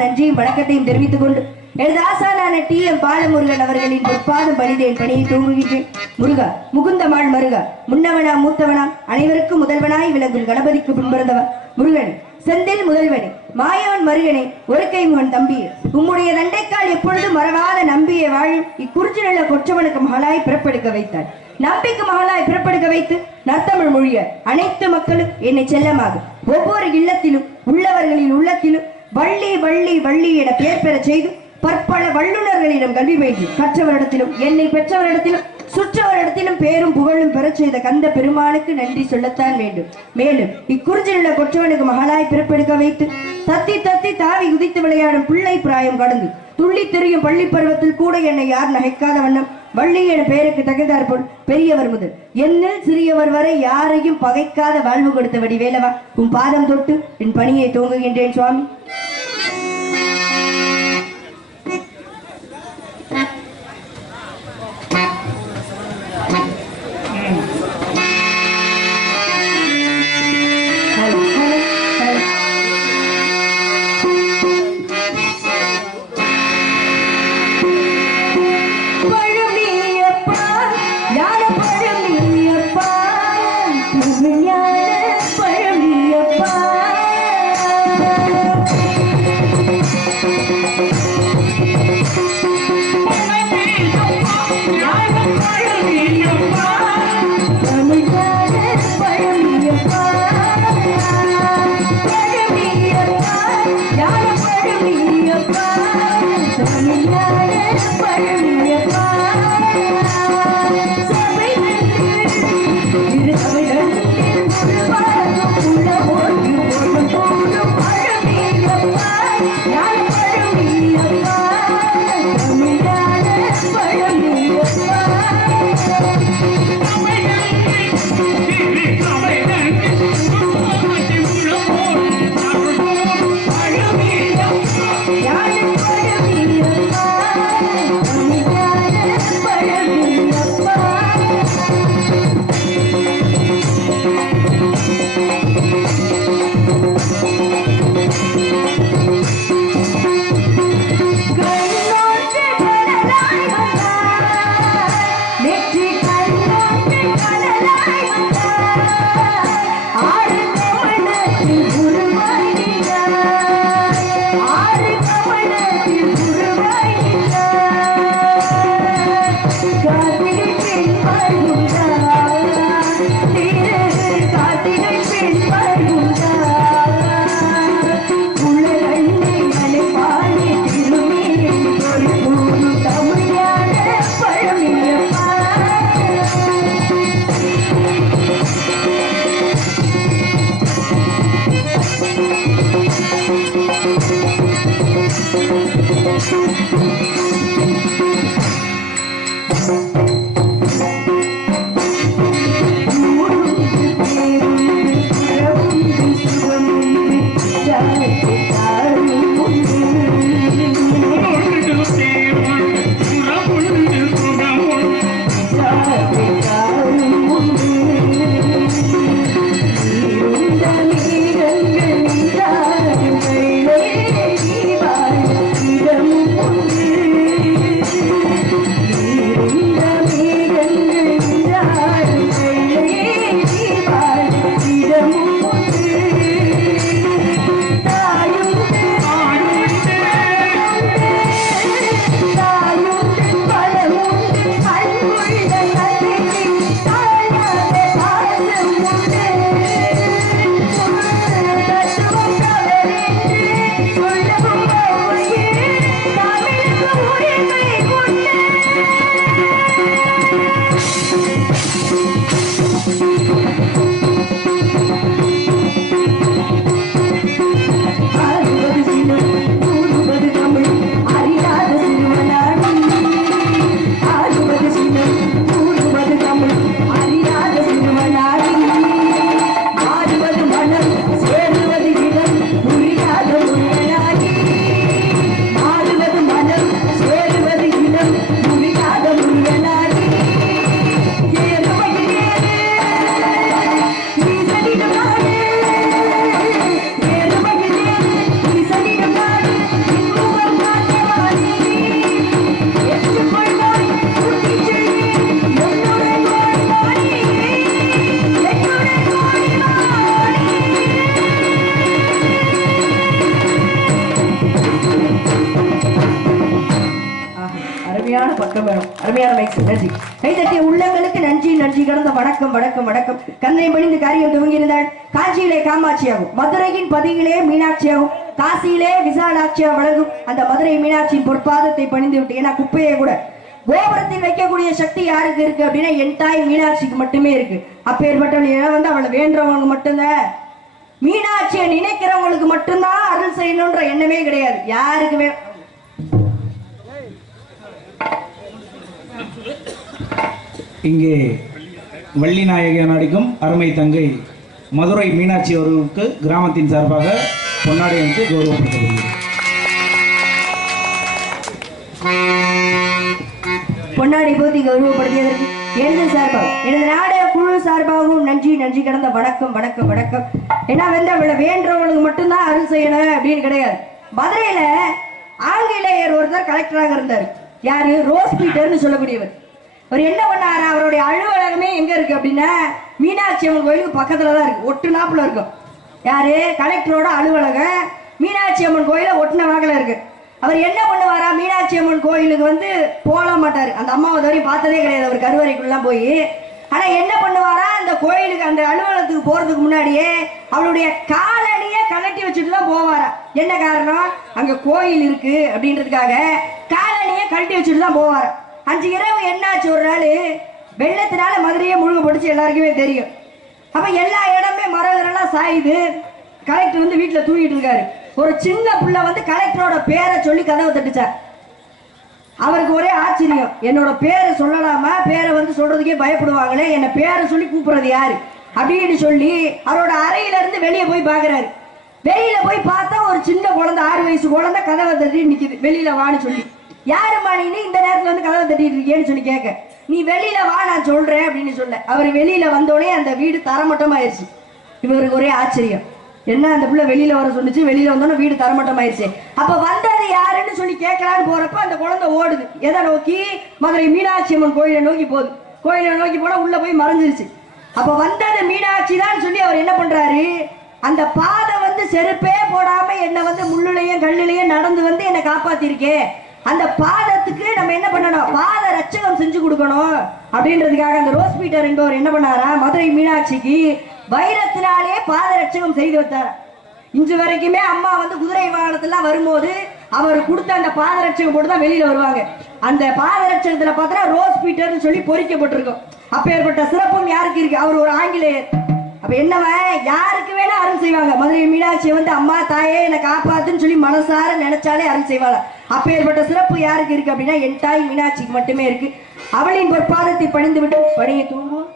நன்றியும் வணக்கத்தையும் தெரிவித்துக் கொண்டு எனது ஆசானான டி.எம். பாலமுருகன் அவர்களின் பொற்பாதம் பணிதேன் பணியை தூங்குகின்றேன். முருகா, முகுந்தமாள் மருகா, முன்னவனா மூத்தவனா, அனைவருக்கும் முதல்வனாய் விளங்கும் கணபதிக்கு பின்பிறந்தவன் முருகன், செந்தில் முதல்வனே, மாயவன் மருகனே, ஒரு கைமுகன் தம்பியே, உம்முடைய தண்டைக்கால் எப்பொழுதும் மறவாத நம்பியை வாழும் இக்குறிச்சி நல்ல கொற்றவனுக்கு மகளாய் பிறப்பெடுக்க வைத்தார். நம்பிக்கை மகளாய் பிறப்பெடுக்க வைத்து நற்தமிழ் மொழிய அனைத்து மக்களும் என்னை செல்லமாக ஒவ்வொரு இல்லத்திலும் உள்ளவர்களின் உள்ளத்திலும் வள்ளி வள்ளி வள்ளி என பெயர் பெற செய்து பற்பல வல்லுநர்களிடம் கல்வி பயின்று கற்றவரிடத்திலும் என்னை பெற்றவரிடத்திலும் சுற்றவரிடத்திலும் பேரும் புகழும் பெற செய்த கந்த பெருமானுக்கு நன்றி சொல்லத்தான் வேண்டும். மேலும் இக்குறிஞ்சில் உள்ள கொற்றவனுக்கு மகளாய் பிறப்பெடுக்க வைத்து தத்தி தத்தி தாவி குதித்து விளையாடும் பிள்ளை பிராயம் கடந்து துள்ளி திரியும் பள்ளி பருவத்தில் கூட என்னை யார் நகைக்காத வண்ணம் வள்ளி என பெயருக்கு தகுந்தார் போல் பெரியவர் முதல் என்னில் சிறியவர் வரை யாரையும் பகைக்காத வாழ்வு கொடுத்த வடிவேலவா, உன் பாதம் தொட்டு என் பணியை துவங்குகின்றேன் சுவாமி. நன்றி. கைதட்டிய உள்ளங்களுக்கு நன்றி நன்றி கடந்த வணக்கம் வணக்கம் வணக்கம். கண்ணை மணிந்து காரியம் துவங்கியிருந்தாள். காஞ்சியிலே காமாட்சியாகும், மதுரையின் பதியிலே மீனாட்சியாகும், காசியிலே விசாலாட்சியா வழங்கும் அந்த மதுரை மீனாட்சியின் பொற்பாதத்தை பணிந்து விட்டு, ஏன்னா குப்பையை கூட கோபுரத்தில் வைக்கக்கூடிய சக்தி யாருக்கு இருக்கு அப்படின்னா என் தாய் மீனாட்சிக்கு மட்டுமே இருக்கு. அப்பேற்பட்டவள் வந்து அவளை வேண்டவங்களுக்கு மட்டும்தான், மீனாட்சியை நினைக்கிறவங்களுக்கு மட்டும்தான் அருள் செய்யணும்ன்ற எண்ணமே கிடையாது யாருக்குமே. இங்கே வள்ளிநாயகன் நடிக்கும் அருமை தங்கை மதுரை மீனாட்சி அவர்களுக்கு கிராமத்தின் சார்பாக பொன்னாடை அணிந்து கௌரவப்படுத்தப்படுகிறது. பொன்னாடை போத்தி கௌரவப்படுத்தியதற்கு எனது சார்பாக எனது நாடக குழு சார்பாகவும் நன்றி நன்றி கடந்த வணக்கம் வணக்கம் வணக்கம். ஏன்னா வந்து அவளை வேண்டவங்களுக்கு மட்டும்தான் அருள் செய்யணும் அப்படின்னு கிடையாது. மதுரையில ஆங்கிலேயர் ஒருத்தர் கலெக்டராக இருந்தார். யாரு? ரோஸ் பீட்டர்னு சொல்லக்கூடியவர். அவர் என்ன பண்ணாரு, அவருடைய அலுவலகமே எங்க இருக்கு அப்படின்னா மீனாட்சி அம்மன் கோயிலுக்கு பக்கத்துல தான் இருக்கு, ஒட்டு நாப்புல இருக்கும். யாரு? கலெக்டரோட அலுவலகம் மீனாட்சி அம்மன் கோயில ஒட்டுன வாக்கில இருக்கு. அவர் என்ன பண்ணுவாரா, மீனாட்சி அம்மன் கோயிலுக்கு வந்து போக மாட்டாரு, அந்த அம்மாவை வரையும் பார்த்ததே கிடையாது அவர் கருவறைக்குள்ளலாம் போய். ஆனா என்ன பண்ணுவாரா, அந்த கோயிலுக்கு அந்த அலுவலகத்துக்கு போறதுக்கு முன்னாடியே அவளுடைய காலணியை கலட்டி வச்சுட்டு தான் போவாரா. என்ன காரணம், அங்க கோயில் இருக்கு அப்படின்றதுக்காக காலணியை கழட்டி வச்சுட்டு தான் போவாரா. அஞ்சு இரவு என்னாச்சு, ஒரு நாள் வெள்ளத்தினால மதுரையே முழுகப்பட்டுச்சு, எல்லாருக்குமே தெரியும். அப்ப எல்லா இடமே மரங்களெல்லாம் சாயுது. கலெக்டர் வந்து வீட்டுல தூங்கிட்டு இருக்காரு. ஒரு சின்ன புள்ள வந்து கலெக்டரோட பேரை சொல்லி கதவை தட்டுச்சார். அவருக்கு ஒரே ஆச்சரியம், என்னோட பேரை சொல்லலாமா, பேரை வந்து சொல்றதுக்கே பயப்படுவாங்களே, என்ன பேரை சொல்லி கூப்பிடுறது யாரு அப்படின்னு சொல்லி அவரோட அறையில இருந்து வெளியே போய் பாக்குறாரு. வெளியில போய் பார்த்தா ஒரு சின்ன குழந்தை, 6 வயசு குழந்தை கதவை தட்டி நிக்குது. வெளியில வான்னு சொல்லி, யாருமா நீ இந்த நேரத்துல வந்து கதவை தட்டிட்டு இருக்கேன்னு சொல்லி கேட்க, நீ வெளியில வா நான் சொல்றேன் அப்படின்னு சொல்ல. அவர் வெளியில வந்தோடனே அந்த வீடு தரமட்டமாயிருச்சு. இவருக்கு ஒரே ஆச்சரியம். என்ன அந்த பிள்ளை வெளியில வர சொன்னிச்சு, வெளியில வந்தோன்னா வீடு தரமட்டம் ஆயிடுச்சு. அப்ப வந்தது யாருன்னு சொல்லி கேட்கலான்னு போறப்ப அந்த குழந்தை ஓடுது. எதை நோக்கி? மதுரை மீனாட்சி அம்மன் கோயிலை நோக்கி போகுது. கோயிலை நோக்கி போனா உள்ள போய் மறைஞ்சிருச்சு. அப்ப வந்தது மீனாட்சி தான் சொல்லி அவர் என்ன பண்றாரு, அந்த பாதை வந்து செருப்பே போடாம என்ன வந்து முள்ளுலையும் கல்லுலையும் நடந்து வந்து என்னை காப்பாத்திருக்கே, அந்த பாதத்துக்கு நம்ம என்ன பண்ணணும், பாத ரட்சகம் செஞ்சு கொடுக்கணும் அப்படின்றதுக்காக அந்த ரோஸ் பீட்டர் என்பவர் என்ன பண்ணாரா, மதுரை மீனாட்சிக்கு வைரத்தினாலே பாத ரட்சகம் செய்து வச்சார். இன்று வரைக்குமே அம்மா வந்து குதிரை வாகனத்துல வரும்போது அவர் கொடுத்த அந்த பாத ரட்சகம் போட்டு தான் வெளியில வருவாங்க. அந்த பாத ரட்சகத்துல பார்த்தா ரோஸ் பீட்டர்னு சொல்லி பொறிக்கப்பட்டிருக்கும். அப்பேற்பட்ட சிறப்பும் யாருக்கு இருக்கு, அவர் ஒரு ஆங்கிலேயர். அப்ப என்னவன் யாருக்கு வேணா அருள் செய்வாங்க. மதுரை மீனாட்சி வந்து அம்மா தாயே என்னை காப்பாத்துன்னு சொல்லி மனசார நினைச்சாலே அருள் செய்வாங்க. அப்பேற்பட்ட சிறப்பு யாருக்கு இருக்கு அப்படின்னா என் தாய் மீனாட்சிக்கு மட்டுமே இருக்கு. அவளின் பொற்பாதத்தை பணிந்து விட்டு பணியை தூங்குவோம்.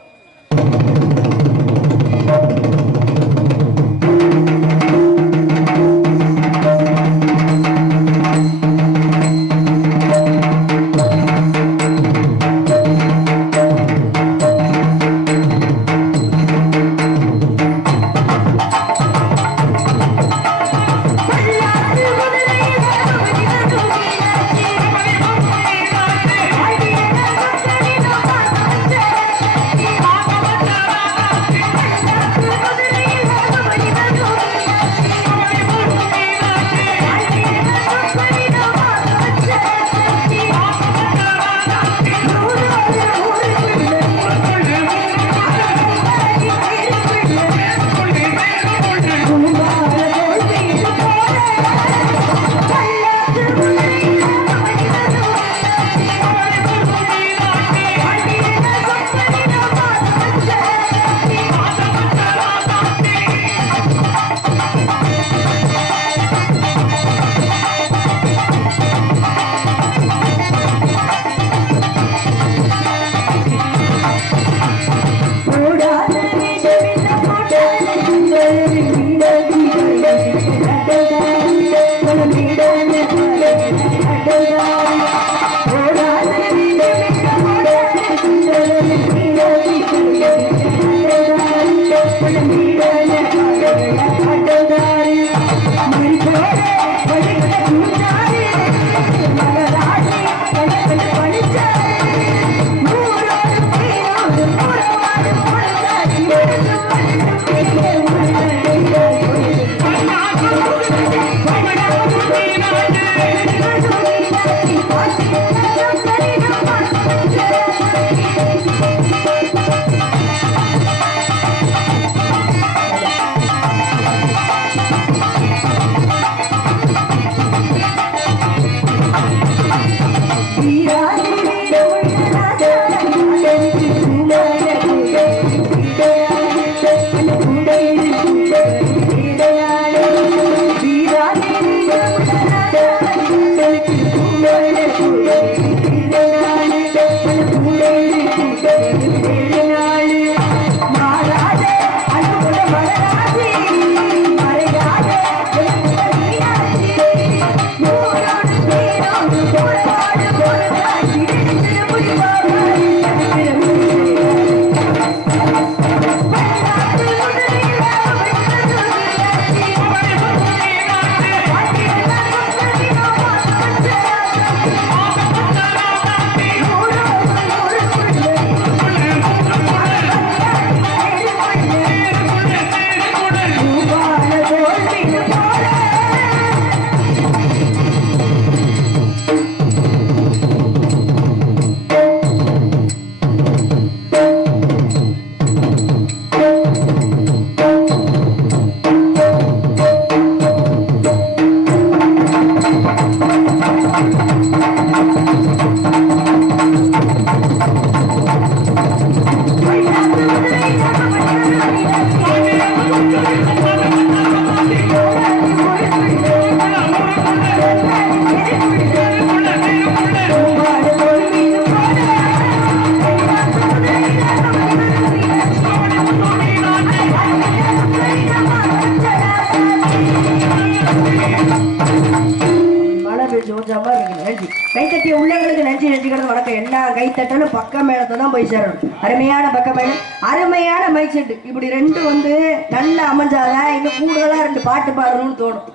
கைத்தட்டிய உள்ளங்களுக்கு நன்றி நன்றிக்கிறது வணக்கம். எல்லா கைத்தட்டலும் பக்க மேலத்தை தான் போய் சேரணும். அருமையான பக்க மேலம், அருமையான மைக் செட்டு, இப்படி ரெண்டும் வந்து நல்லா அமைஞ்சாதான் இன்னும் கூடுதலா 2 பாட்டு பாடணும்னு தோணும்.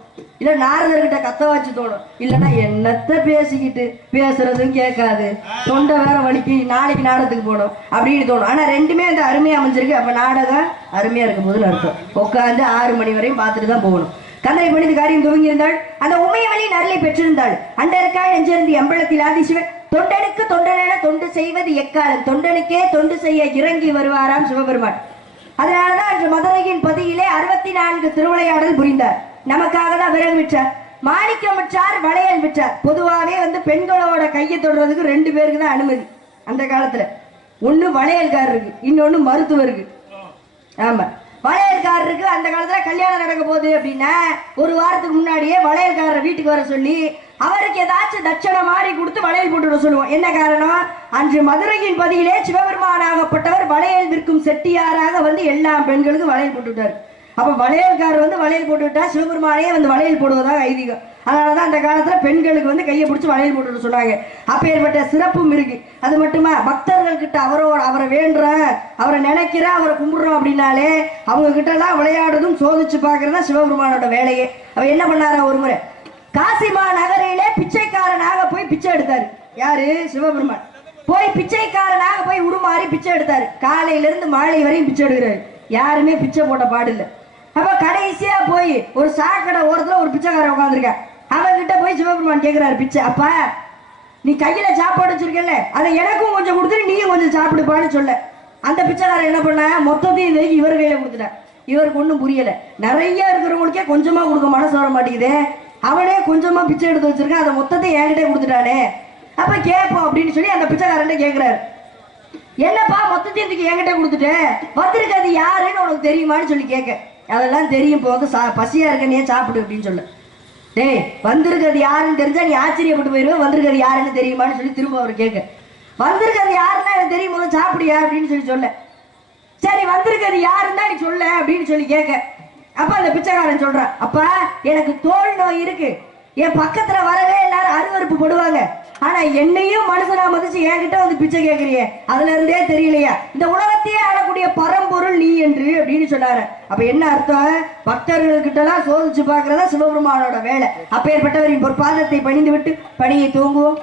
இல்ல நாரதர்கிட்ட கத்த வச்சு தோணும். இல்லைன்னா என்னத்த பேசிக்கிட்டு பேசுறதும் கேட்காது, தொண்டை வேற வலிக்கு, நாளைக்கு நாடகத்துக்கு போகணும் அப்படின்னு தோணும். ஆனா ரெண்டுமே அந்த அருமையா அமைஞ்சிருக்கு. அப்ப நாடகம் அருமையா இருக்கும் போதுன்னு அர்த்தம். உட்காந்து 6 மணி வரையும் பார்த்துட்டு தான் போகணும். கந்தனை பணிந்து காரியம் துவங்கியிருந்தாள். அந்த உமையவளின் அருளை பெற்றிருந்தாள். அண்டற்காய் நெஞ்சிருந்து எம்பளத்தில் ஆதிசிவன் தொண்டனுக்கு தொண்டனென தொண்டு செய்வது எக்காலம், தொண்டனுக்கே தொண்டு செய்ய இறங்கி வருவாராம் சிவபெருமான். அதனாலதான் அன்று மதுரையின் பதியிலே 64 திருவிளையாடல் புரிந்தார். நமக்காக தான் விரல் விற்றார், மாணிக்கம் விற்றார், வளையல் விற்றார். பொதுவாகவே வந்து பெண்களோட கையை தொடுறதுக்கு 2 பேருக்கு தான் அனுமதி அந்த காலத்துல. ஒண்ணு வளையல்காரருக்கு, இன்னொன்னு மருத்துவருக்கு. ஆமா, வளையல்காரருக்கு அந்த காலத்துல கல்யாணம் நடக்க போகுது அப்படின்னா 1 வாரத்துக்கு முன்னாடியே வளையல்காரர் வீட்டுக்கு வர சொல்லி அவருக்கு ஏதாச்சும் தட்சணை மாதிரி கொடுத்து வளையல் போட்டு சொல்லுவோம். என்ன காரணம்? அன்று மதுரையின் பதியிலே சிவபெருமானாகப்பட்டவர் வளையல் விற்கும் செட்டியாராக வந்து எல்லா பெண்களுக்கும் வளையல் போட்டு விட்டார். அப்ப வளையல்காரர் வந்து வளையல் போட்டு விட்டா சிவபெருமானே வந்து வளையல் போடுவதாக ஐதீகம். அதனாலதான் அந்த காலத்துல பெண்களுக்கு வந்து கையை பிடிச்சி வளையல் போட்டு சொன்னாங்க. அப்பேற்பட்ட சிறப்பும் இருக்கு. அது மட்டுமா, பக்தர்கள் கிட்ட அவரை வேண்டுறேன், அவரை நினைக்கிறேன், அவரை கும்பிடுறோம் அப்படின்னாலே அவங்க கிட்ட எல்லாம் விளையாடுறதும் சோதிச்சு பாக்குறதா சிவபெருமானோட வேலையே. அவ என்ன பண்ணாரா, ஒரு முறை காசிமா நகரிலே பிச்சைக்காரனாக போய் பிச்சை எடுத்தாரு. யாரு? சிவபெருமான். போய் பிச்சைக்காரனாக போய் உருமாறி பிச்சை எடுத்தாரு. காலையில இருந்து மாலை வரையும் பிச்சை எடுக்கிறாரு. யாருமே பிச்சை போட்ட பாடு இல்லை. அப்ப கடைசியா போய் ஒரு சாக்கடை ஓரத்துல ஒரு பிச்சைக்காரன் உட்காந்துருக்க. அவன் கிட்ட போய் சிவபெருமான் கேட்கிறாரு பிச்சை. அப்பா, நீ கையில சாப்பாடு வச்சிருக்கல, அதை எனக்கும் கொஞ்சம் கொடுத்துட்டு நீயும் கொஞ்சம் சாப்பிடுப்பான்னு சொல்ல. அந்த பிச்சைக்காரன் என்ன பண்ண, மொத்தத்தையும் இவர் கையில கொடுத்துட்டான். இவருக்கு ஒன்றும் புரியல. நிறைய இருக்கிறவங்களுக்கே கொஞ்சமா கொடுக்க மனசு வர மாட்டேங்குது, அவனே கொஞ்சமா பிச்சை எடுத்து வச்சிருக்கான், அதை மொத்தத்தையும் என்கிட்ட கொடுத்துட்டானே, அப்ப கேட்போம் அப்படின்னு சொல்லி அந்த பிச்சைக்காரன் கேட்கிறாரு. என்னப்பா மொத்தத்தையும் என்கிட்ட கொடுத்துட்டேன், வந்திருக்காது யாருன்னு உனக்கு தெரியுமான்னு சொல்லி கேட்க. அதெல்லாம் தெரியும், இப்போ வந்து பசியா இருக்க நீ சாப்பிடு அப்படின்னு சொல்ல. டேய், வந்திருக்கிறது யாருன்னு தெரிஞ்சா நீ ஆச்சரியப்பட்டு போயிருவேன், வந்திருக்கிறது யாருன்னு தெரியுமான்னு சொல்லி திரும்ப அவர் கேட்க. வந்திருக்கிறது யாருன்னா எனக்கு தெரியும், போது சாப்பிடியா அப்படின்னு சொல்லி சொல்ல. சரி, வந்திருக்கிறது யாருன்னு தான் நீ சொல்ல அப்படின்னு சொல்லி கேட்க. அப்ப அந்த பிச்சைக்காரன் சொல்றான், அப்பா எனக்கு தோல் நோய் இருக்கு, என் பக்கத்துல வரவே எல்லாரும் அருவறுப்பு படுவாங்க, ஆனா என்னையும் மனுஷனா மதிச்சு என்கிட்ட வந்து பிச்சை கேட்கறியே, அதுல இருந்தே தெரியலையா இந்த உலகத்தையே ஆளக்கூடிய பரம்பொருள் நீ என்று அப்படின்னு சொன்னாரு. அப்ப என்ன அர்த்தம்? பக்தர்கள் கிட்ட எல்லாம் சோதிச்சு பாக்குறதா சிவபெருமானோட வேலை. அப்பேற்பட்டவரின் பொற்பாதத்தை பணிந்து விட்டு பணியை தூங்குவோம்.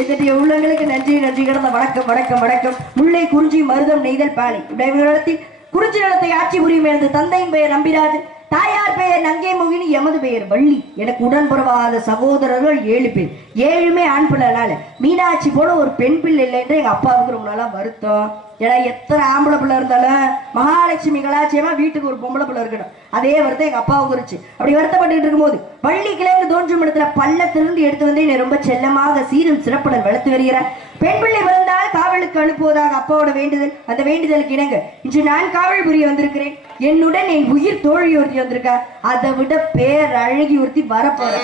என்னுடைய உள்ளங்களுக்கு நன்றி நன்றி கிடந்த வணக்கம் வணக்கம் வணக்கம். முல்லை குறிஞ்சி மருதம் நெய்தல் பாலை இடத்தில் குறிஞ்சி நிலத்தை ஆட்சி புரியும் எனது தந்தையின் பெயர் நம்பிராஜன், தாயார் பெயர் நங்கை மோகினி, எமது பெயர் வள்ளி. எனக்கு உடன்புறவாத சகோதரர்கள் 7 பேர், 7மே ஆண் பிள்ளைனால மீனாட்சி போல ஒரு பெண் பிள்ளை இல்லைன்ற எங்க அப்பாவுக்கு ரொம்ப நாளா வருத்தம். ஏன்னா எத்தனை ஆம்பளை பிள்ளை இருந்தாலும் மகாலட்சுமி கலாச்சியமா வீட்டுக்கு ஒரு பொம்பளை பிள்ளை இருக்கணும், அதே வருத்தம் எங்க அப்பாவுக்கு இருந்துச்சு. அப்படி வருத்தப்பட்டு இருக்கும் போது வள்ளி கிழங்கு தோன்றும் இடத்துல பள்ளத்திலிருந்து எடுத்து வந்து என்னை ரொம்ப செல்லமாக சீரும் சிறப்புடன் வளர்த்து வருகிறார். பெண் பிள்ளை பிறந்தால் காவலுக்கு அனுப்புவதாக அப்பாவோட வேண்டுதல். அந்த வேண்டுதலுக்கு இணங்க இன்று நான் காவல் புரிய வந்திருக்கிறேன். என்னுடன் என் உயிர் தோழி ஒருத்தி வந்திருக்கா, அதை விட பேர் அழகி ஒருத்தி வரப்போற.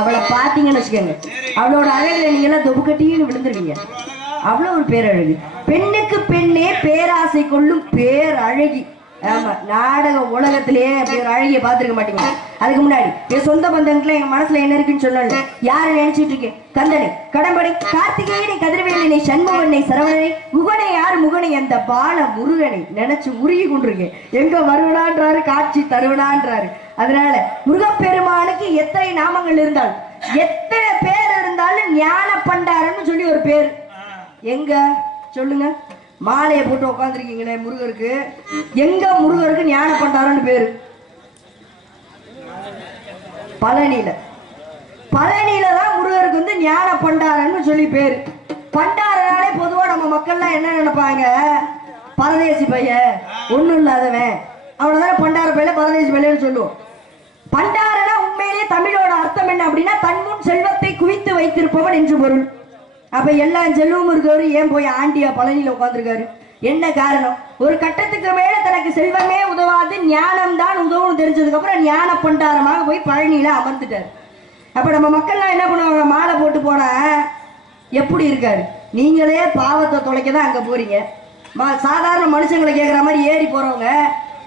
அவளை பாத்தீங்கன்னு வச்சுக்கோங்க, அவளோட அழகுல நீங்க எல்லாம் தொபுக்கட்டின்னு விழுந்துருவீங்க. அவ்வளவு ஒரு பேரழகு. பெண்ணுக்கு பெண்ணே பேராசை கொள்ளும் பேரழகி. ஆமா, நாடக உலகத்திலேயே அப்படி ஒரு அழகிய பார்த்துருக்க மாட்டீங்க. அதுக்கு முன்னாடி என் சொந்த பந்தங்களுக்குலாம் எங்க மனசுல என்ன இருக்குன்னு சொல்லல. யாரை நினைச்சிட்டு இருக்கேன்? கந்தனை, கடம்படை, கார்த்திகேயனை, கதிரவேலனை, சண்முகனை, சரவணனை, முகனை, யார் முகனை, அந்த பால முருகனை நினைச்சு உருகி கொண்டிருக்கேன். எங்க வருவனான்றாரு, காட்சி தருவனான்றாரு. அதனால முருகப்பெருமானுக்கு எத்தனை நாமங்கள் இருந்தாலும், எத்தனை பேர் இருந்தாலும் ஞான பண்டாரன்னு சொல்லி ஒரு பேர். எங்க சொல்லுங்க, மாலையை போட்டு உட்காந்துருக்கீங்களே முருகருக்கு, எங்க முருகருக்கு ஞான பண்டாரன்னு பேரு? பழனியில. பழனியில தான் முருகருக்கு வந்து ஞான பண்டாரன்னு சொல்லி பேரு. பண்டாரனாலே பொதுவா நம்ம மக்கள்லாம் என்ன நினைப்பாங்க? பரதேசி பையன், ஒண்ணும் இல்லாதவன், அவனதான பண்டார பையில பரதேசி பையன்னு சொல்லுவோம். பண்டாரனா உண்மையிலேயே தமிழோட அர்த்தம் என்ன அப்படின்னா தன்முன் செல்வத்தை குவித்து வைத்திருப்பவன் என்று பொருள். அப்ப எல்லா செல்வமும் இருக்கவரு ஏன் போய் ஆண்டியா பழனியில உட்காந்துருக்காரு? என்ன காரணம்? ஒரு கட்டத்துக்கு மேல தனக்கு செல்வமே உதவாது, ஞானம் தான் உதவும் தெரிஞ்சதுக்கு அப்புறம் ஞான பண்டாரமாக போய் பழனியில அமர்ந்துட்டாரு. அப்ப நம்ம மக்கள்லாம் என்ன பண்ணுவாங்க? மாலை போட்டு போனா எப்படி இருக்காரு? நீங்களே பாவத்தை தொலைக்கதான் அங்க போறீங்க. சாதாரண மனுஷங்களை கேட்குற மாதிரி ஏறி போறவங்க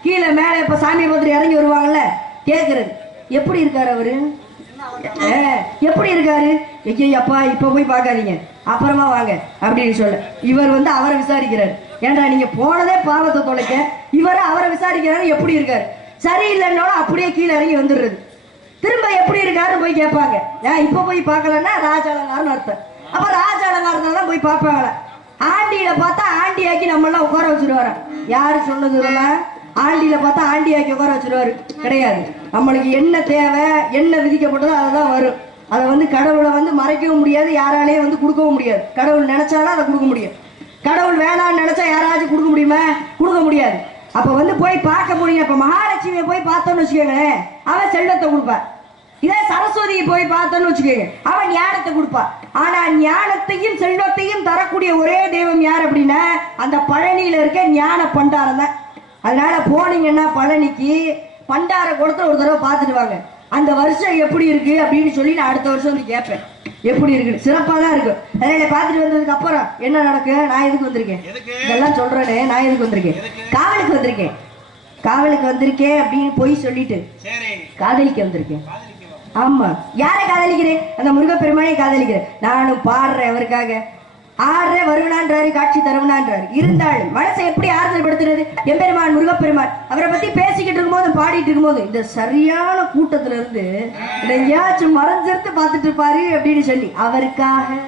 கீழே மேலே இப்ப சாமி பத்திரி இறங்கி வருவாங்கல்ல, கேட்கறது எப்படி இருக்காரு அவரு, எப்படி இருக்காரு? ஐயப்பா இப்ப போய் பார்க்காதீங்க, அப்புறமா வாங்க அப்படின்னு சொல்ல இவர் வந்து அவரை விசாரிக்கிறாரு. ஏன்டா நீங்க போனதே பாவத்தை தொலைக்க, இவரை அவரை விசாரிக்கிறாரு எப்படி இருக்காரு. சரியில்லைன்னா அப்படியே கீழே இறங்கி வந்துடுறது. திரும்ப எப்படி இருக்காருன்னு போய் கேட்பாங்க. ஏன் இப்ப போய் பார்க்கலன்னா ராஜ அலங்காரம்னு அர்த்தம். அப்ப ராஜ அலங்காரத்தான் போய் பார்ப்பாங்களா? ஆண்டியில பார்த்தா ஆண்டியாக்கி நம்ம எல்லாம் உட்கார வச்சிருவாரா? யாரு சொன்னது? இதெல்லாம் ஆண்டியில பார்த்தா ஆண்டியாக்கி உட்கார வச்சிருவாரு கிடையாது. நம்மளுக்கு என்ன தேவை, என்ன விதிக்கப்பட்டதோ அதுதான் வரும். அதை வந்து கடவுளை வந்து மறைக்கவும் முடியாது, யாராலையும் வந்து கொடுக்கவும் முடியாது. கடவுள் நினைச்சாலும் அதை கொடுக்க முடியும். கடவுள் வேணான்னு நினைச்சா யாராச்சும் கொடுக்க முடியுமா? கொடுக்க முடியாது. அப்ப வந்து போய் பார்க்க முடியும். அப்ப மகாலட்சுமியை போய் பார்த்தோன்னு வச்சுக்கோங்களேன், அவன் செல்வத்தை கொடுப்பா. இதே சரஸ்வதியை போய் பார்த்தோன்னு வச்சுக்கோங்க, அவன் ஞானத்தை கொடுப்பா. ஆனா ஞானத்தையும் செல்வத்தையும் தரக்கூடிய ஒரே தெய்வம் யார் அப்படின்னா அந்த பழனியில இருக்க ஞான பண்டாரம் தான். அதனால போனீங்கன்னா பழனிக்கு பண்டார கொடுத்து ஒரு தடவை பார்த்துட்டு வாங்க. அந்த வருஷம் எப்படி இருக்கு அப்படின்னு சொல்லி நான் அடுத்த வருஷம் வந்து கேட்பேன் எப்படி இருக்கு. சிறப்பாக தான் இருக்கும். அதனால பார்த்துட்டு வந்ததுக்கு அப்புறம் என்ன நடக்கு? நான் எதுக்கு வந்திருக்கேன் இதெல்லாம் சொல்றேனே, நான் எதுக்கு வந்திருக்கேன்? காவலுக்கு வந்திருக்கேன். காவலுக்கு வந்திருக்கேன் அப்படின்னு போய் சொல்லிட்டு காதலிக்க வந்திருக்கேன். ஆமா, யாரை காதலிக்கிறேன்? அந்த முருகப்பெருமானை காதலிக்கிறேன். நானும் பாடுறேன் அவருக்காக, ஆடுறேன், வருவனான்றாரு, காட்சி தருவனான்றாரு. இருந்தாலும் மனசை எப்படி ஆறுதல் படுத்துறது? எம்பெருமான் முருகப்பெருமான் அவரை பத்தி பேசிக்கிட்டு இருக்கும்போது பாடிட்டு இருக்கும்போது இந்த சரியான கூட்டத்துல இருந்து எங்கேயாச்சும் மறைஞ்சிருந்து பார்த்துட்டு இருப்பாரு அப்படின்னு சொல்லி அவருக்காக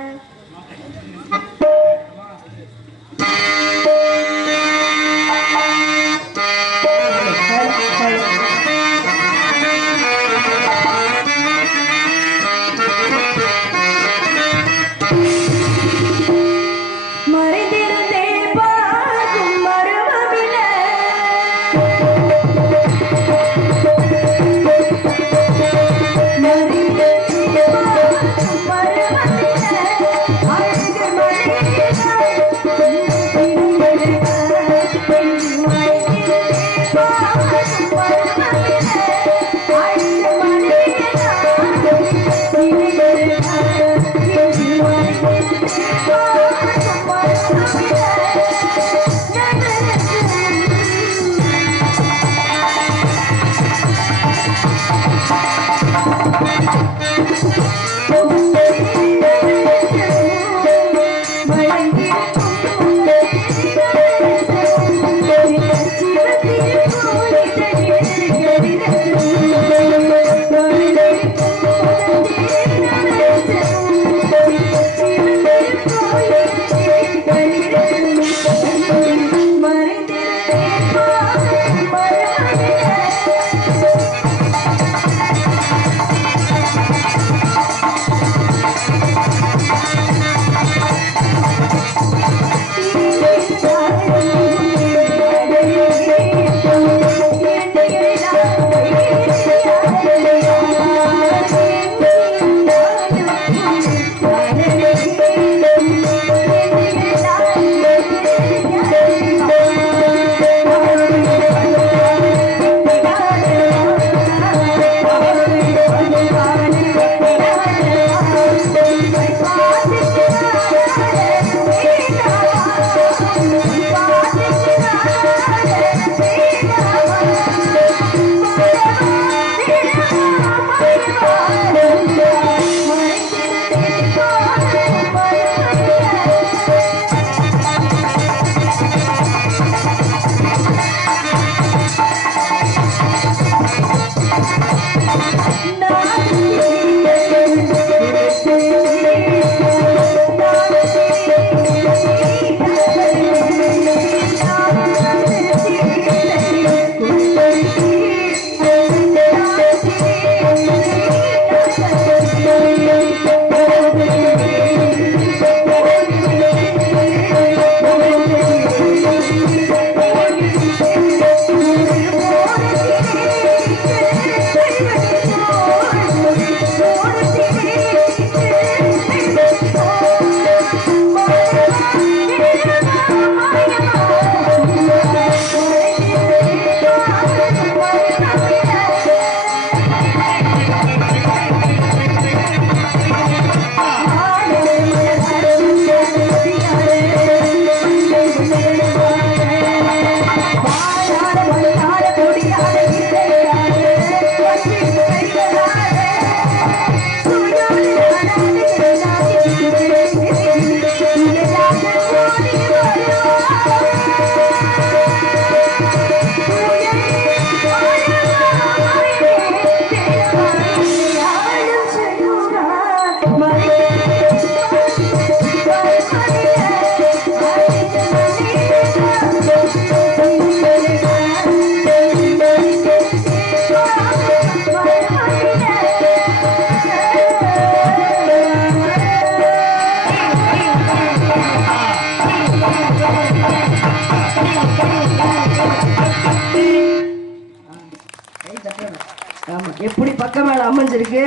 ஆமா எப்படி பக்கம் மேல அமைஞ்சிருக்கு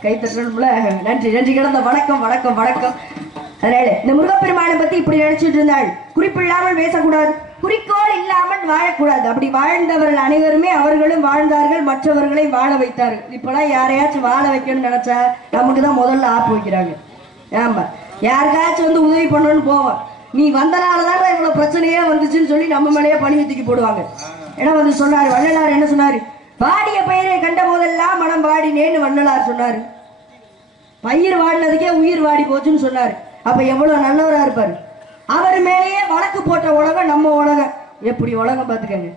கை தட்டணும்ல. நன்றி நன்றி கிடந்த வணக்கம் வணக்கம் வணக்கம். அதனால இந்த முருகப்பெருமானை பத்தி இப்படி நினைச்சிட்டு இருந்தாள். குறிப்பில்லாமல் பேசக்கூடாது, குறிக்கோள் இல்லாமல் வாழக்கூடாது. அப்படி வாழ்ந்தவர்கள் அனைவருமே அவர்களும் வாழ்ந்தார்கள், மற்றவர்களை வாழ வைத்தார்கள். இப்பெல்லாம் யாரையாச்சும் வாழ வைக்கணும்னு நினைச்சா நமக்கு தான் முதல்ல ஆப்பு வைக்கிறாங்க. ஆமா, யாருக்காச்சும் வந்து உதவி பண்ணணும்னு போவோம், நீ வந்தனாலதான் இவ்வளவு பிரச்சனையே வந்துச்சுன்னு சொல்லி நம்ம மேலேயே பணியை தூக்கி போடுவாங்க. ஏன்னா வந்து சொன்னாரு வள்ளலார், என்ன சொன்னாரு? வாடிய பயிரை கண்ட போதெல்லாம் மனம் வாடினேன்னு வள்ளலார் சொன்னாரு. பயிர் வாடினதுக்கே உயிர் வாடி போச்சுன்னு சொன்னாரு. அப்ப எவ்வளவு நல்லவரா இருப்பாரு. அவர் மேலேயே வழக்கு போட்ட உலகம் நம்ம உலகம். எப்படி உலகம் பார்த்துக்கங்க.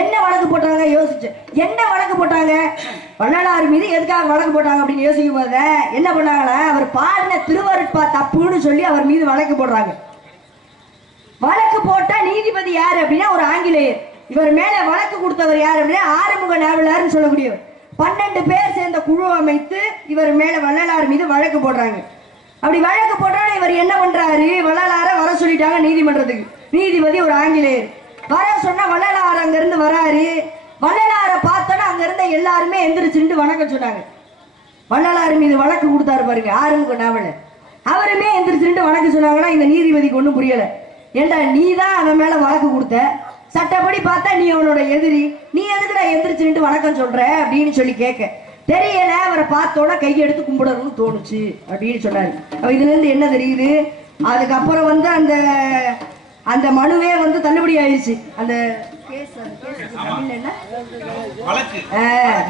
என்ன வழக்கு போட்டாங்க யோசிச்சேன். என்ன வழக்கு போட்டாங்க? வள்ளலார் மீது எதுக்காக வழக்கு போட்டாங்க அப்படின்னு யோசிக்கும் போது என்ன பண்ணாங்களா, அவர் பாடின திருவருட்பா தப்புன்னு சொல்லி அவர் மீது வழக்கு போடுறாங்க. வழக்கு போட்டா நீதிபதி யாரு அப்படின்னா ஒரு ஆங்கிலேயர். இவர் மேல வழக்கு கொடுத்தவர் யார் அப்படின்னா ஆறுமுக நாவலர்னு சொல்லக்கூடியவர். 12 பேர் சேர்ந்த குழு அமைத்து இவர் மேல வள்ளலார் மீது வழக்கு போடுறாங்க. அப்படி வழக்கு போட்டாலும் இவர் என்ன பண்றாரு, வள்ளலார வர சொல்லிட்டாங்க நீதிமன்றத்துக்கு. நீதிபதி ஒரு ஆங்கிலேயர். வர சொன்னா வள்ளலார் அங்க இருந்து வராரு. வள்ளலார பார்த்தோன்னா அங்க இருந்த எல்லாருமே எந்திரிச்சுட்டு வணக்கம் சொன்னாங்க. வள்ளலார் மீது வழக்கு கொடுத்தாரு பாருங்க ஆறுமுக நாவலர். அவருமே எந்திரிச்சுட்டு வணக்கம் சொன்னாங்கன்னா இந்த நீதிபதிக்கு ஒன்றும் புரியல. ஏண்டா நீ தான் அவன் மேல வழக்கு கொடுத்த, சட்டப்படி பார்த்தா நீ அவனோட எதிரி, நீ எதுக்குடா எந்திரிச்சுட்டு வணக்கம் சொல்ற அப்படின்னு சொல்லி கேட்க தெரியல. அவரை பார்த்தோட கையெடுத்து கும்பிடணும்னு தோணுச்சு அப்படின்னு சொன்னாரு. இதுல இருந்து என்ன தெரியுது, அதுக்கப்புறம் வந்து அந்த அந்த மனுவே வந்து தள்ளுபடி ஆயிடுச்சு. அந்த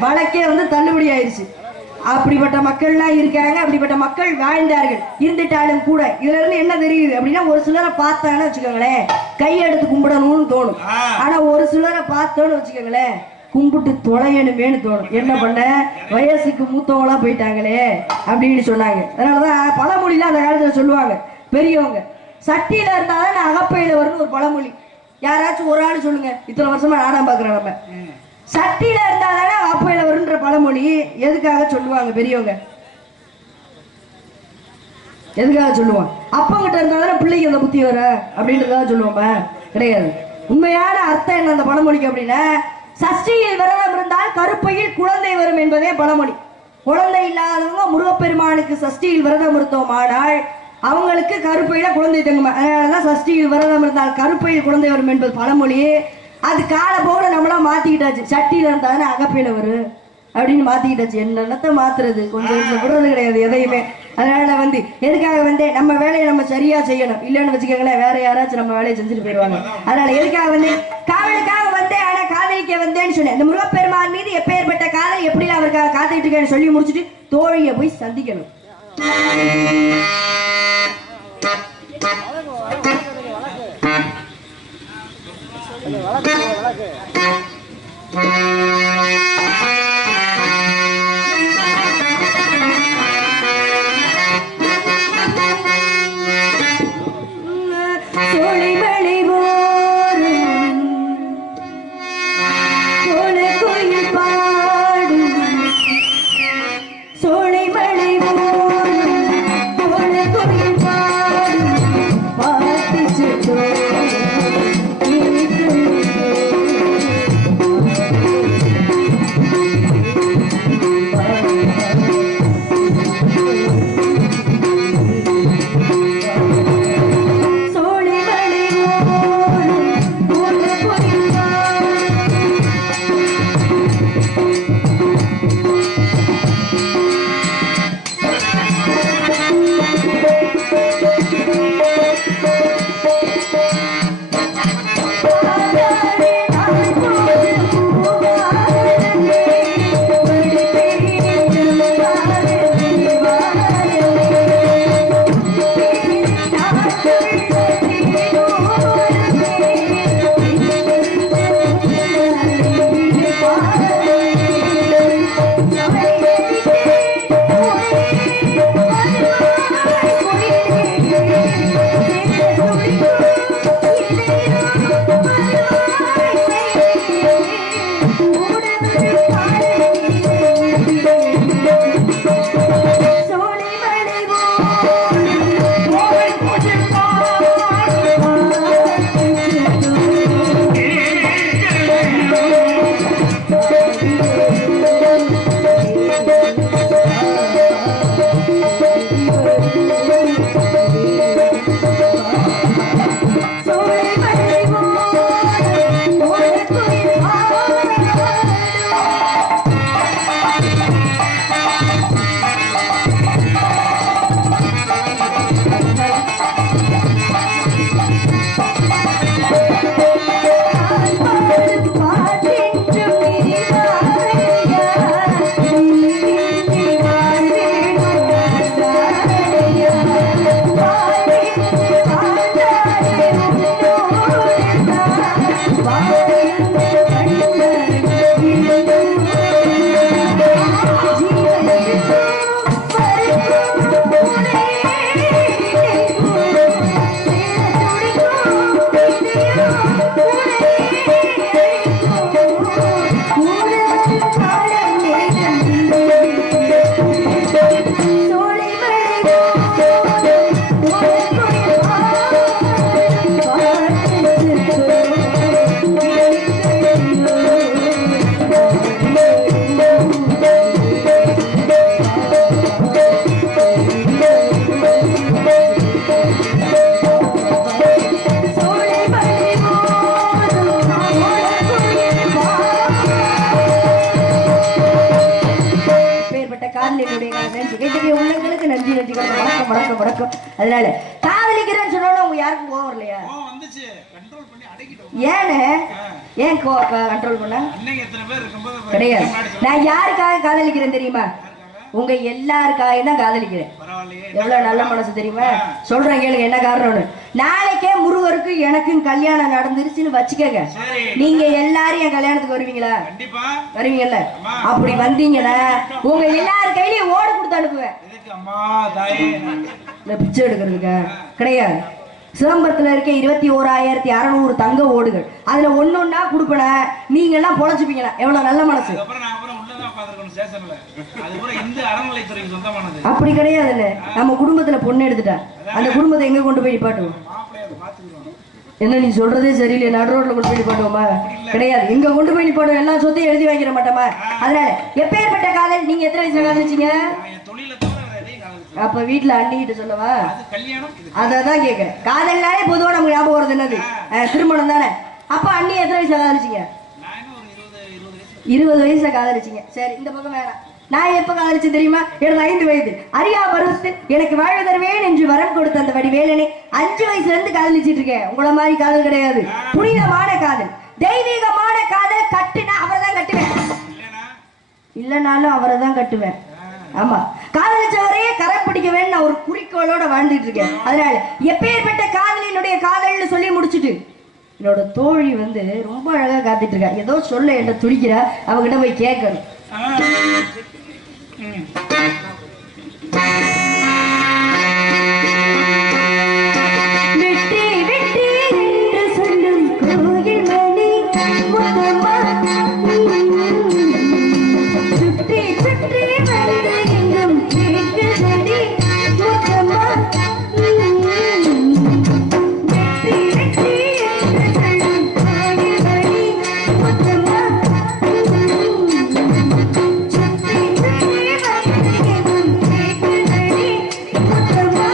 வழக்கே வந்து தள்ளுபடி ஆயிடுச்சு. அப்படிப்பட்ட மக்கள்லாம் இருக்காங்க, அப்படிப்பட்ட மக்கள் வாழ்ந்தார்கள். இருந்துட்டாலும் கூட இதுல இருந்து என்ன தெரியுது அப்படின்னா, ஒரு சிலரை பார்த்தான்னு வச்சுக்கோங்களேன் கையெடுத்து கும்பிடணும்னு தோணும். ஆனா ஒரு சிலரை பார்த்தோன்னு வச்சுக்கோங்களேன் கும்பிட்டு தொலையணுமேனு தோணும். என்ன பண்ண, வயசுக்கு மூத்தவங்களா போயிட்டாங்களே அப்படின்னு சொன்னாங்க. அதனாலதான் பழமொழிலாம் அந்த காலத்துல சொல்லுவாங்க பெரியவங்க, சட்டியில இருந்தாலும் அகப்பையில வரும்னு ஒரு பழமொழி. யாராச்சும் ஒரு ஆள் சொல்லுங்க, இத்தனை வருஷமா நாடகம் பாக்குறோம் நம்ம. சட்டியில இருந்தாதானே அகப்பையில வரும்ன்ற பழமொழி எதுக்காக சொல்லுவாங்க பெரியவங்க? எதுக்காக சொல்லுவான்? அப்பங்கிட்ட இருந்தாதானே பிள்ளைக்கு அந்த புத்தி வர அப்படின்றதாக சொல்லுவோமா? கிடையாது. உண்மையான அர்த்தம் என்ன அந்த பழமொழிக்கு அப்படின்னா, சஷ்டியில் விரதம் இருந்தால் கருப்பையில் குழந்தை வரும் என்பதே பழமொழி. குழந்தை இல்லாதவங்க முருகப்பெருமானுக்கு சஷ்டியில் விரதம் இருந்தோமானால் அவங்களுக்கு கருப்பையில குழந்தை தங்குமா. அதனாலதான் சஷ்டியில் விரதம் இருந்தால் கருப்பையில் குழந்தை வரும் என்பது பழமொழி. அது கால போக நம்மளாம் மாத்திக்கிட்டாச்சு. சட்டியில இருந்தாதானே அகப்பையில வரும் அப்படின்னு மாத்திக்கிட்டாச்சு. என்னென்னத்தை மாத்துறது, கொஞ்சம் விடுறது கிடையாது எதையுமே. அதனால வந்து எதுக்காக வந்து நம்ம வேலையை நம்ம சரியா செய்யணும். இல்லைன்னு வச்சுக்கோங்களேன் வேற யாராச்சும் நம்ம வேலையை செஞ்சுட்டு போயிடுவாங்க. அதனால எதுக்காக வந்து காவலுக்காக வந்தேன், ஆனா காதலிக்க வந்தேன்னு சொன்னேன். இந்த முருகப்பெருமான் மீது எப்பேற்பட்ட காதல், எப்படி அவருக்காக காத்துட்டு இருக்கேன்னு சொல்லி முடிச்சுட்டு தோழியை போய் சந்திக்கணும். சோலைமலை போரும் வணக்கம் வணக்கம். அதனால காதலிக்கிறேன்னு சொன்னோட உங்க யாருக்கும் கோவம் இல்லையா? ஏன்னு ஏன் கண்ட்ரோல் பண்ண கிடையாது. நான் யாருக்காக காதலிக்கிறேன் தெரியுமா? உங்க எல்லாருக்காக தான் காதலிக்கிறேன். எவ்வளவு நல்ல மனசு தெரியுமா? சொல்றேன் கேளுங்க என்ன காரணம்னு. நாளைக்கே முருகருக்கு எனக்கும் கல்யாணம் நடந்துருச்சுன்னு வச்சுக்கங்க, நீங்க எல்லாரும் என் கல்யாணத்துக்கு வருவீங்களா? வருவீங்கல்ல? அப்படி வந்தீங்கன்னா உங்க எல்லாரும் கையிலயும் ஓடு கொடுத்து அனுப்புவேன். பிச்சை எடுக்கிறதுக்கா? கிடையாது. சிதம்பரத்துல இருக்க 21,600 தங்க ஓடுகள், அதுல ஒன்னொன்னா கொடுப்பன. நீங்க எல்லாம் பொழைச்சுப்பீங்களா? எவ்வளவு நல்ல மனசு. அப்படி கிடையாதுல்ல. நம்ம குடும்பத்துல பொண்ணு எடுத்துட்டா அந்த குடும்பத்தை எங்க கொண்டு போய் நிப்பாட்டுவோம்? என்ன நீ சொல்றதே சரியில்லை, நடு ரோட்ல கொண்டு போய் நிப்பாட்டுவோமா? கிடையாது. எங்க கொண்டு போய் நிப்பாட்டுவோம்? எல்லா சொத்தையும் எழுதி வாங்கிட மாட்டோமா? அதனால எப்பேற்பட்ட காதல். நீங்க எத்தனை வயசுல காதலிச்சீங்க? அப்ப வீட்டுல அண்ணிக்கிட்ட சொல்லவா? அதான் கேக்குறேன். காதல்னாலே பொதுவா நமக்கு ஞாபகம் வருது என்னது? திருமணம் தானே. அப்ப அண்ணி எத்தனை வயசுல காதலிச்சீங்க? 20 வயசுல காதலிச்சீங்க. சரி, இந்த பக்கம் வேணாம். நான் எப்ப காதலிச்சு தெரியுமா? எனது 5 வயது அறியா பருவத்தில் எனக்கு வாழ்வு தருவேன் என்று வரம் கொடுத்த அந்த வடிவேலனை 5 வயசுல இருந்து காதலிச்சிட்டு இருக்கேன். உங்களை மாதிரி காதல் கிடையாது. புனிதமான காதல், தெய்வீகமான காதல். கட்டுனா அவரை தான் கட்டுவேன், இல்லைனாலும் அவரை தான் கட்டுவேன். ஆமா, காதலிச்சவரையே கரை பிடிக்கவேன்னு நான் ஒரு குறிக்கோளோட வாழ்ந்துட்டு இருக்கேன். அதனால எப்பேற்பட்ட காதலினுடைய காதல்னு சொல்லி முடிச்சுட்டு என்னோட தோழி வந்து ரொம்ப அழகா காத்துட்டு இருக்கா. ஏதோ சொல்ல என்ன துடிக்கிறா, அவகிட்ட போய் கேட்கணும். வெற்றி வெற்றி என்று சொல்லும் கோயில் மணி முத்தம்மா, சுற்றி சுற்றி வந்து எங்கும் கேட்குதடி முத்தம்மா. வெற்றி வெற்றி என்று சொல்லும் கோயில் மணி முத்தம்மா, சுற்றி சுற்றி வந்து எங்கும் கேட்குதடி முத்தம்மா.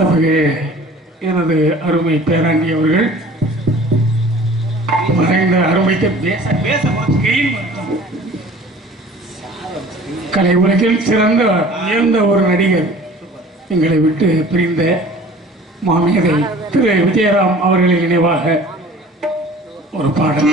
பாசமிகு எனது அருமை பேராண்டி அவர்கள் மறைந்த அருமைக்கு கலை உலகில் சிறந்த உயர்ந்த ஒரு நடிகர் எங்களை விட்டு பிரிந்த மாமேதை திரு விஜயராம் அவர்களின் நினைவாக ஒரு பாடல்.